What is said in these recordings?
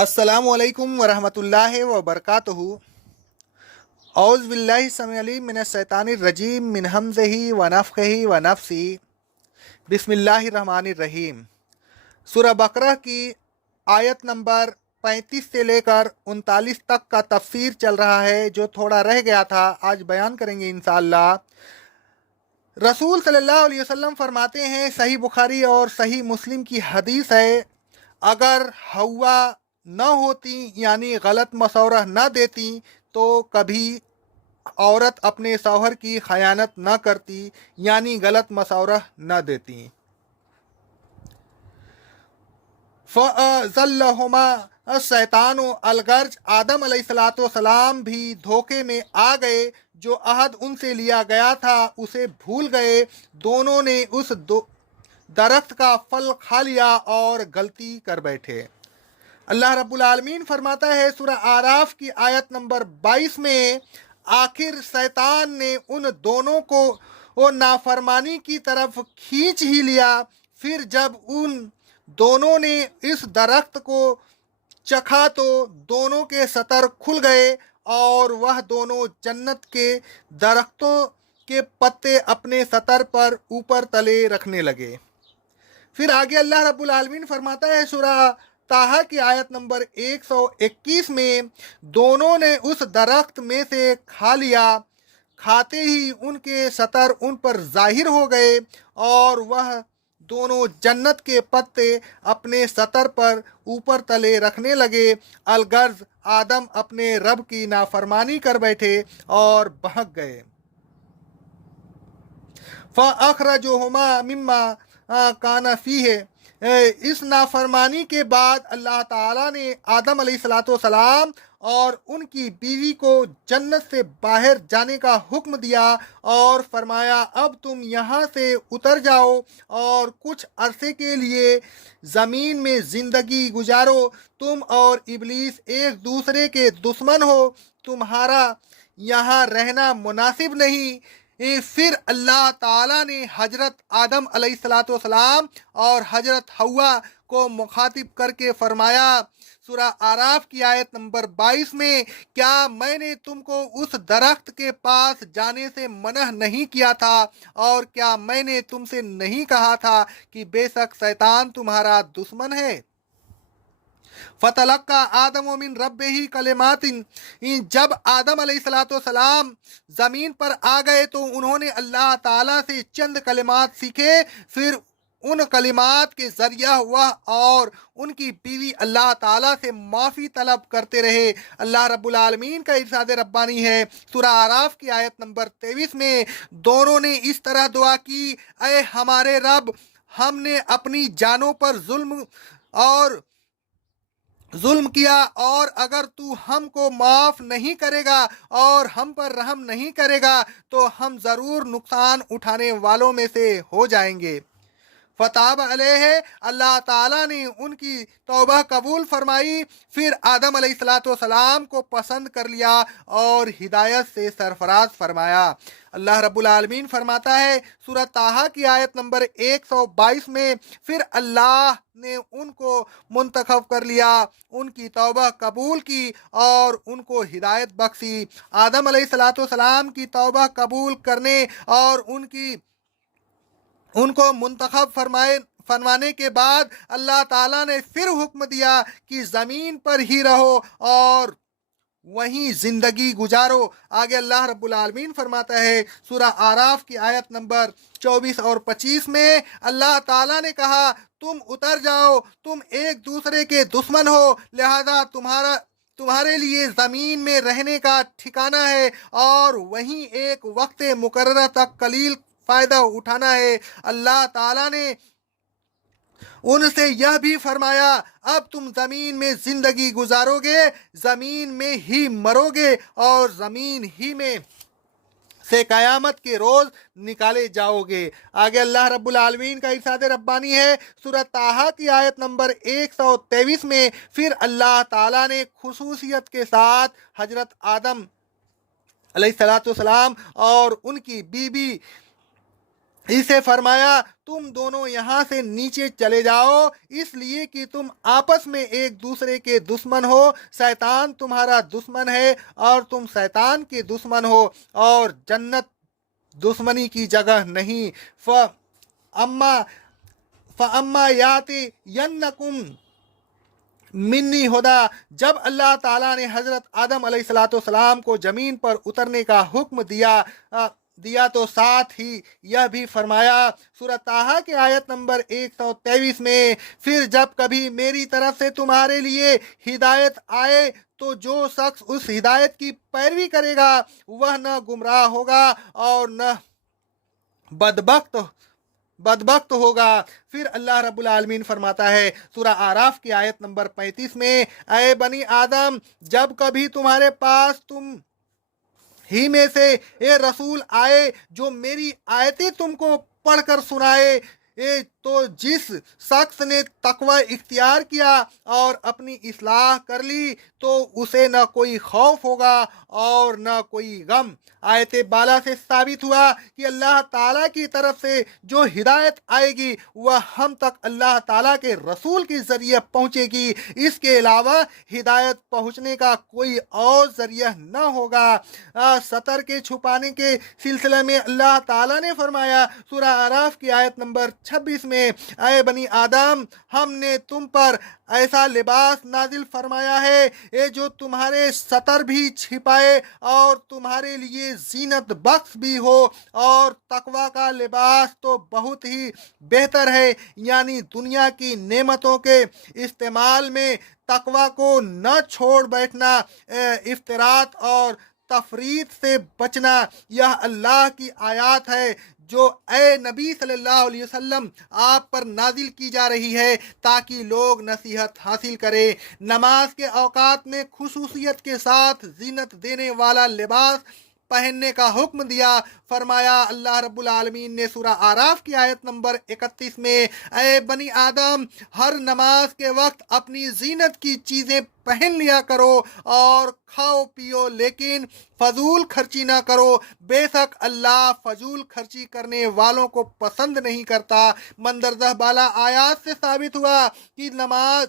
السلام علیکم ورحمۃ اللہ وبرکاتہ۔ اعوذ باللہ السمیع العلیم من الشیطان الرجیم من ہمزہ ونفخہ ونفثہ۔ بسم اللہ الرحمن الرحیم۔ سورہ بقرہ کی آیت نمبر 35 سے لے کر 39 تک کا تفسیر چل رہا ہے، جو تھوڑا رہ گیا تھا آج بیان کریں گے انشاءاللہ۔ رسول صلی اللہ علیہ وسلم فرماتے ہیں، صحیح بخاری اور صحیح مسلم کی حدیث ہے، اگر ہوا نہ ہوتی یعنی غلط مشورہ نہ دیتی تو کبھی عورت اپنے شوہر کی خیانت نہ کرتی، یعنی غلط مشورہ نہ دیتی۔ فَأَزَلَّهُمَا الشیطان الغرض آدم علیہ السلام بھی دھوکے میں آ گئے، جو عہد ان سے لیا گیا تھا اسے بھول گئے، دونوں نے اس درخت کا پھل کھا لیا اور غلطی کر بیٹھے۔ اللہ رب العالمین فرماتا ہے سورہ اعراف کی آیت نمبر 22 میں، آخر شیطان نے ان دونوں کو وہ نافرمانی کی طرف کھینچ ہی لیا، پھر جب ان دونوں نے اس درخت کو چکھا تو دونوں کے سطر کھل گئے اور وہ دونوں جنت کے درختوں کے پتے اپنے سطر پر اوپر تلے رکھنے لگے۔ پھر آگے اللہ رب العالمین فرماتا ہے سورہ طٰہٰ کی آیت نمبر 121 میں، دونوں نے اس درخت میں سے کھا لیا، کھاتے ہی ان کے سطر ان پر ظاہر ہو گئے اور وہ دونوں جنت کے پتے اپنے سطر پر اوپر تلے رکھنے لگے۔ الغرض آدم اپنے رب کی نافرمانی کر بیٹھے اور بہک گئے۔ فَأَخْرَجَهُمَا مِمَّا كَانَ فِيهِ۔ اس نافرمانی کے بعد اللہ تعالیٰ نے آدم علیہ السلام اور ان کی بیوی کو جنت سے باہر جانے کا حکم دیا اور فرمایا، اب تم یہاں سے اتر جاؤ اور کچھ عرصے کے لیے زمین میں زندگی گزارو، تم اور ابلیس ایک دوسرے کے دشمن ہو، تمہارا یہاں رہنا مناسب نہیں۔ پھر اللہ تعالیٰ نے حضرت آدم علیہ السلام اور حضرت حوا کو مخاطب کر کے فرمایا سورہ اعراف کی آیت نمبر 22 میں، کیا میں نے تم کو اس درخت کے پاس جانے سے منع نہیں کیا تھا، اور کیا میں نے تم سے نہیں کہا تھا کہ بے شک شیطان تمہارا دشمن ہے؟ فَتَلَقَّىٰ آدَمُ مِن رَبِّهِ کَلِمَاتٍ۔ جب آدم علیہ السلام زمین پر آ گئے تو انہوں نے اللہ تعالیٰ سے چند کلمات سیکھے، پھر ان کلمات کے ذریعہ وہ اور ان کی بیوی اللہ تعالیٰ سے معافی طلب کرتے رہے۔ اللہ رب العالمین کا ارشاد ربانی ہے سورہ اعراف کی آیت نمبر 23 میں، دونوں نے اس طرح دعا کی، اے ہمارے رب، ہم نے اپنی جانوں پر ظلم کیا، اور اگر تو ہم کو معاف نہیں کرے گا اور ہم پر رحم نہیں کرے گا تو ہم ضرور نقصان اٹھانے والوں میں سے ہو جائیں گے۔ فتاب علیہ، اللہ تعالیٰ نے ان کی توبہ قبول فرمائی، پھر آدم علیہ السلام کو پسند کر لیا اور ہدایت سے سرفراز فرمایا۔ اللہ رب العالمین فرماتا ہے سورہ طٰہٰ کی آیت نمبر 122 میں، پھر اللہ نے ان کو منتخب کر لیا، ان کی توبہ قبول کی اور ان کو ہدایت بخشی۔ آدم علیہ السلام کی توبہ قبول کرنے اور ان کو منتخب فرمانے کے بعد اللہ تعالیٰ نے پھر حکم دیا کہ زمین پر ہی رہو اور وہیں زندگی گزارو۔ آگے اللہ رب العالمین فرماتا ہے سورہ اعراف کی آیت نمبر 24 اور 25 میں، اللہ تعالیٰ نے کہا، تم اتر جاؤ، تم ایک دوسرے کے دشمن ہو، لہذا تمہارے لیے زمین میں رہنے کا ٹھکانہ ہے اور وہیں ایک وقت مقررہ تک قلیل فائدہ اٹھانا ہے۔ اللہ تعالیٰ نے ان سے یہ بھی فرمایا، اب تم زمین میں زندگی گزارو گے، زمین میں ہی مرو گے اور زمین ہی میں سے قیامت کے روز نکالے جاؤ گے۔ آگے اللہ رب العالمین کا ارشاد ربانی ہے سورہ طٰہٰ کی آیت نمبر 123 میں، پھر اللہ تعالیٰ نے خصوصیت کے ساتھ حضرت آدم علیہ السلام اور ان کی بیوی इसे फरमाया तुम दोनों यहाँ से नीचे चले जाओ, इसलिए कि तुम आपस में एक दूसरे के दुश्मन हो। शैतान तुम्हारा दुश्मन है और तुम शैतान के दुश्मन हो, और जन्नत दुश्मनी की जगह नहीं। अम्मा अम्मा याति यन्नकुम मिन्नी हुदा। जब अल्लाह ताला ने हजरत आदम अलैहिस्सलाम को जमीन पर उतरने का हुक्म दिया तो साथ ही यह भी फरमाया, सूरह ताहा के आयत नंबर 123 में, फिर जब कभी मेरी तरफ से तुम्हारे लिए हिदायत आए तो जो शख्स उस हिदायत की पैरवी करेगा वह न गुमराह होगा और न बदबख्त होगा। फिर अल्लाह रब्बुल आलमीन फरमाता है सूरह आराफ की आयत नंबर 35 में, ऐ बनी आदम, जब कभी तुम्हारे पास तुम ही में से ये रसूल आए जो मेरी आयतें तुमको पढ़कर सुनाए, तो जिस शख्स ने तकवा इख्तियार किया और अपनी इस्लाह कर ली तो उसे न कोई खौफ होगा और न कोई गम। आयत बाला से साबित हुआ कि अल्लाह ताला की तरफ से जो हिदायत आएगी वह हम तक अल्लाह ताला के रसूल के ज़रिए पहुँचेगी। इसके अलावा हिदायत पहुँचने का कोई और ज़रिया न होगा। सतर के छुपाने के सिलसिले में अल्लाह ताला ने फरमाया सूरह आराफ की आयत नंबर 26 में, ऐ बनी आदम, हमने तुम पर ऐसा लिबास नाजिल फरमाया है ये जो तुम्हारे सतर भी छिपाए और तुम्हारे लिए जीनत बख्श भी हो, और तकवा का लिबास तो बहुत ही बेहतर है। यानी दुनिया की नेमतों के इस्तेमाल में तकवा को न छोड़ बैठना, इफ्तिरात और तफरीत से बचना, यह अल्लाह की आयत है जो ए नबी सल्लल्लाहु अलैहि वसल्लम आप पर नाजिल की जा रही है ताकि लोग नसीहत हासिल करें। नमाज के औकात में खुसूसियत के साथ जीनत देने वाला लिबास पहनने का हुक्म दिया। फरमाया अल्लाह रब्बुल आलमीन ने सूरह आराफ की आयत नंबर 31 में, ऐ बनी आदम, हर नमाज के वक्त अपनी जीनत की चीज़ें पहन लिया करो और खाओ पियो, लेकिन फजूल खर्ची ना करो, बेशक अल्लाह फजूल खर्ची करने वालों को पसंद नहीं करता। मंदरजा बाला आयात से साबित हुआ कि नमाज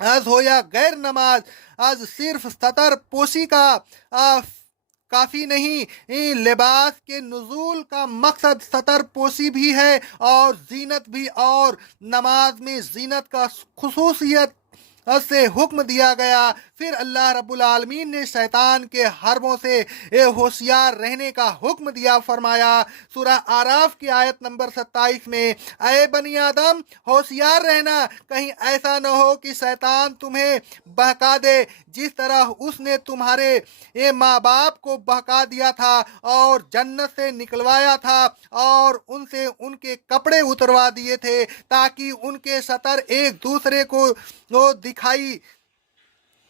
आज हो या गैर नमाज, आज सिर्फ सतर पोशी का काफ़ी नहीं, लिबास के नुज़ूल का मकसद सतर पोशी भी है और जीनत भी, और नमाज में जीनत का खुसूसियत से हुक्म दिया गया। फिर अल्लाह रब्बुल आलमीन ने शैतान के हरबों से होशियार रहने का हुक्म दिया। फरमाया सूरह आराफ की आयत नंबर 27 में, ऐ बनी आदम, होशियार रहना, कहीं ऐसा न हो कि शैतान तुम्हें बहका दे जिस तरह उसने तुम्हारे माँ बाप को बहका दिया था और जन्नत से निकलवाया था और उनसे उनके कपड़े उतरवा दिए थे ताकि उनके सतर एक दूसरे को दिखाई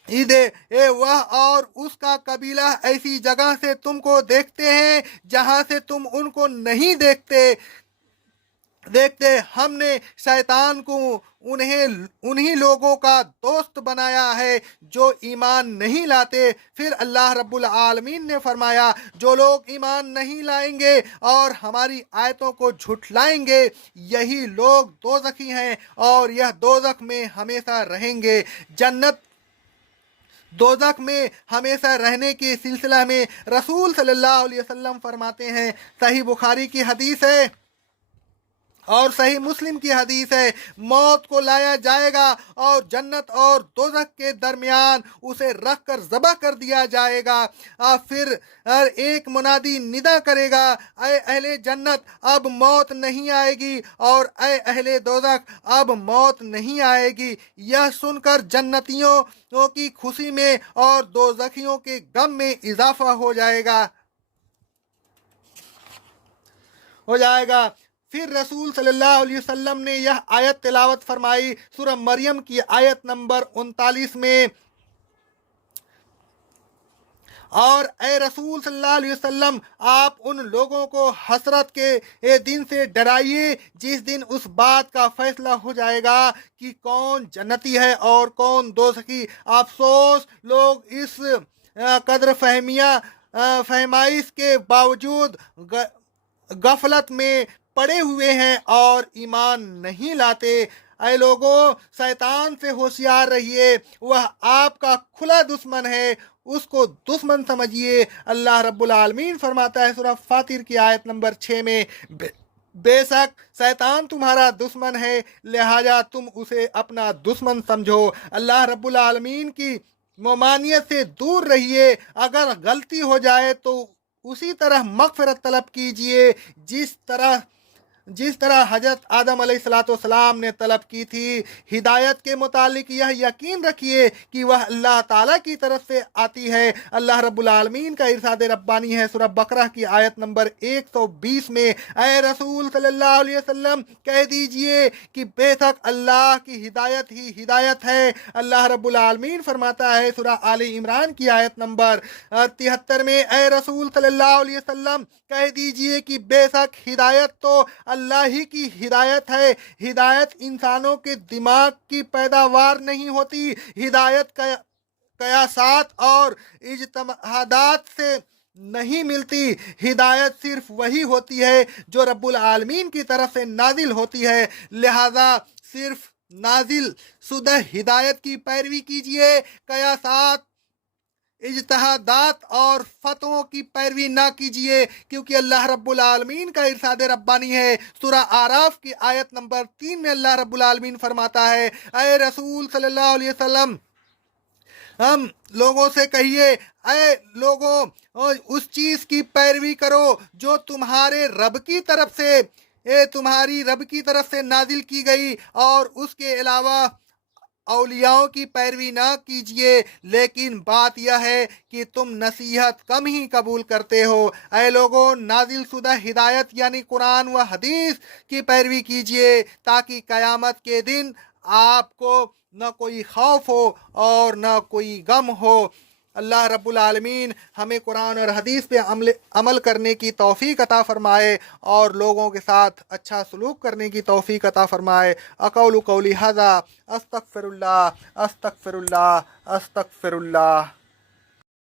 ही दे। वह और उसका कबीला ऐसी जगह से तुमको देखते हैं जहां से तुम उनको नहीं देखते। हमने शैतान को उन्हीं लोगों का दोस्त बनाया है जो ईमान नहीं लाते। फिर अल्लाह रब्बुल आलमीन ने फरमाया, जो लोग ईमान नहीं लाएंगे और हमारी आयतों को झुठलाएंगे यही लोग दोज़खी हैं और यह दोज़ख में हमेशा रहेंगे। जन्नत दोज़ख में हमेशा रहने के सिलसिला में रसूल सल्लल्लाहु अलैहि वसल्लम फरमाते हैं, सही बुखारी की हदीस है और सही मुस्लिम की हदीस है, मौत को लाया जाएगा और जन्नत और दोज़ख के दरमियान उसे रख कर ज़बह कर दिया जाएगा। फिर एक मुनादी निदा करेगा, ऐ अहले जन्नत, अब मौत नहीं आएगी, और ऐ अहले दोज़ख, अब मौत नहीं आएगी। यह सुनकर जन्नतियों की खुशी में और दोज़खियों के गम में इजाफा हो जाएगा। फिर रसूल सल्लल्लाहु अलैहि वसल्लम ने यह आयत तिलावत फरमाई सूरह मरियम की आयत नंबर 39 में, और ए रसूल सल्लल्लाहु अलैहि वसल्लम, आप उन लोगों को हसरत के दिन से डराइए जिस दिन उस बात का फैसला हो जाएगा कि कौन जन्नती है और कौन दोज़खी। अफसोस, लोग इस कदर फहमाइश के बावजूद गफलत में पड़े हुए हैं और ईमान नहीं लाते। ऐ लोगों, शैतान से होशियार रहिए, वह आपका खुला दुश्मन है, उसको दुश्मन समझिए। अल्लाह रब्बुल आलमीन फरमाता है सूरह फातिर की आयत नंबर 6 में, बेशक शैतान तुम्हारा दुश्मन है, लिहाजा तुम उसे अपना दुश्मन समझो। अल्लाह रब्बुल आलमीन की ममानियत से दूर रहिए। अगर गलती हो जाए तो उसी तरह मगफिरत तलब कीजिए जिस तरह हजरत आदम अलैहिस्सलाम ने तलब की थी। हिदायत के मुतालिक यह यकीन रखिए कि वह अल्लाह ताला की तरफ से आती है। अल्लाह रब्बुल आलमीन का इरशाद रब्बानी है सूरह बकरा की आयत नंबर 120 में, ऐ रसूल सल्लल्लाहु अलैहि वसल्लम कह दीजिए कि बेशक अल्लाह की हिदायत ही हिदायत है। अल्लाह रब्बुल आलमीन फरमाता है सूरह आले इमरान की आयत नंबर 73 में, ऐ रसूल सल्लल्लाहु अलैहि वसल्लम कह दीजिए कि बेशक हिदायत तो अल्लाह ही की हिदायत है। हिदायत इंसानों के दिमाग की पैदावार नहीं होती। हिदायत कयासात और इज्तिहादात से नहीं मिलती। हिदायत सिर्फ वही होती है जो रब्बुल आलमीन की तरफ से नाजिल होती है। लिहाजा सिर्फ नाजिल शुदा हिदायत की पैरवी कीजिए, कयासात, इज्तिहादात और फतवों की पैरवी ना कीजिए, क्योंकि अल्लाह रब्बुल आलमीन का इरशाद रब्बानी है सूरह आराफ की आयत नंबर 3 में अल्लाह रब्बुल आलमीन फरमाता है, ऐ रसूल सल्लल्लाहु अलैहि वसल्लम हम लोगों से कहिए, ऐ लोगों उस चीज की पैरवी करो जो तुम्हारे रब की तरफ से तुम्हारी रब की तरफ से नाजिल की गई, और उसके अलावा औलियाओं की पैरवी ना कीजिए। लेकिन बात यह है कि तुम नसीहत कम ही कबूल करते हो। ऐ लोगों, नाजिल शुदा हिदायत यानी कुरान व हदीस की पैरवी कीजिए, ताकि कयामत के दिन आपको न कोई खौफ हो और न कोई गम हो। अल्लाह रब्बुल आलमीन हमें कुरान और हदीस पे अमल करने की तौफीक अता फरमाए और लोगों के साथ अच्छा सलूक करने की तौफीक अता फरमाए। अक़ौलु क़ौली हाज़ा अस्तग़फ़िरुल्लाह अस्तग़फ़िरुल्लाह अस्तग़फ़िरुल्लाह।